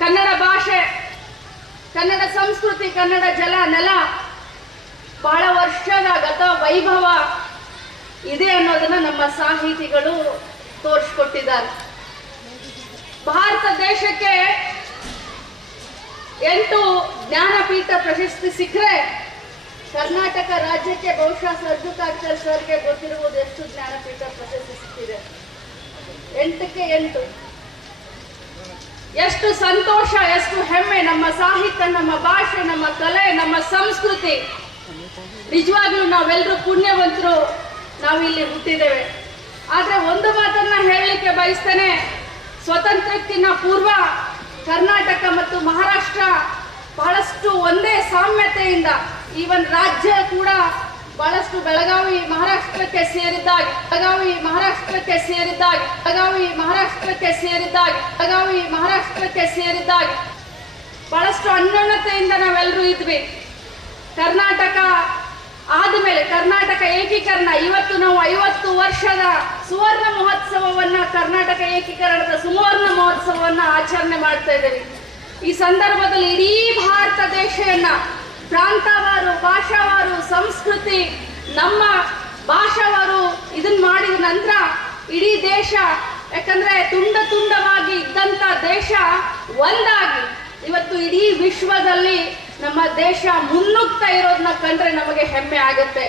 ಕನ್ನಡ ಭಾಷೆ, ಕನ್ನಡ ಸಂಸ್ಕೃತಿ, ಕನ್ನಡ ಜಲ ನೆಲ ಬಹಳ ವರ್ಷದ ಗತ ವೈಭವ ಇದೆ ಅನ್ನೋದನ್ನ ನಮ್ಮ ಸಾಹಿತಿಗಳು ತೋರಿಸ್ಕೊಟ್ಟಿದ್ದಾರೆ. ಭಾರತ ದೇಶಕ್ಕೆ 8 ಜ್ಞಾನಪೀಠ ಪ್ರಶಸ್ತಿ ಸಿಕ್ಕರೆ ಕರ್ನಾಟಕ ರಾಜ್ಯಕ್ಕೆ ಬಹುಶಃ ಸರ್ಜುಕಾಚಾರ್ಯ ಸರ್ಗೆ ಗೊತ್ತಿರುವುದು ಎಷ್ಟು ಜ್ಞಾನಪೀಠ ಪ್ರಶಸ್ತಿ ಸಿಕ್ಕಿದೆ. 8ಕ್ಕೆ 8. ಎಷ್ಟು ಸಂತೋಷ, ಎಷ್ಟು ಹೆಮ್ಮೆ. ನಮ್ಮ ಸಾಹಿತ್ಯ, ನಮ್ಮ ಭಾಷೆ, ನಮ್ಮ ಕಲೆ, ನಮ್ಮ ಸಂಸ್ಕೃತಿ, ನಿಜವಾಗ್ಲೂ ನಾವೆಲ್ಲರೂ ಪುಣ್ಯವಂತರು, ನಾವಿಲ್ಲಿ ಹುಟ್ಟಿದ್ದೇವೆ. ಆದ್ರೆ ಒಂದು ಮಾತನ್ನ ಹೇಳಲಿಕ್ಕೆ ಬಯಸ್ತೇನೆ, ಸ್ವತಂತ್ರಕ್ಕಿಂತ ಪೂರ್ವ ಕರ್ನಾಟಕ ಮತ್ತು ಮಹಾರಾಷ್ಟ್ರ ಬಹಳಷ್ಟು ಒಂದೇ ಸಾಮ್ಯತೆಯಿಂದ, ಈವನ್ ರಾಜ್ಯ ಕೂಡ ಬಹಳಷ್ಟು ಬೆಳಗಾವಿ ಮಹಾರಾಷ್ಟ್ರಕ್ಕೆ ಸೇರಿದ್ದಾಗಿ ಬಹಳಷ್ಟು ಅನ್ಯೋನ್ಯತೆಯಿಂದ ನಾವೆಲ್ಲರೂ ಇದ್ವಿ. ಕರ್ನಾಟಕ ಆದ್ಮೇಲೆ ಕರ್ನಾಟಕ ಏಕೀಕರಣ, ಇವತ್ತು ನಾವು 50 ವರ್ಷದ ಸುವರ್ಣ ಮಹೋತ್ಸವವನ್ನ, ಕರ್ನಾಟಕ ಏಕೀಕರಣದ ಸುವರ್ಣ ಮಹೋತ್ಸವವನ್ನ ಆಚರಣೆ ಮಾಡ್ತಾ ಇದ್ದೇವೆ. ಈ ಸಂದರ್ಭದಲ್ಲಿ ಇಡೀ ಭಾರತ ದೇಶವನ್ನ ಪ್ರಾಂತವಾರು, ಭಾಷಾವಾರು, ಸಂಸ್ಕೃತಿ, ನಮ್ಮ ಭಾಷಾವಾರು ಇದನ್ನ ಮಾಡಿದ ನಂತರ ಇಡೀ ದೇಶ, ಯಾಕಂದ್ರೆ ತುಂಡವಾಗಿ ಇದ್ದಂತ ದೇಶ ಒಂದಾಗಿ ಇವತ್ತು ಇಡೀ ವಿಶ್ವದಲ್ಲಿ ನಮ್ಮ ದೇಶ ಮುನ್ನುಗ್ತಾ ಇರೋದನ್ನ ಕಂಡ್ರೆ ನಮಗೆ ಹೆಮ್ಮೆ ಆಗುತ್ತೆ.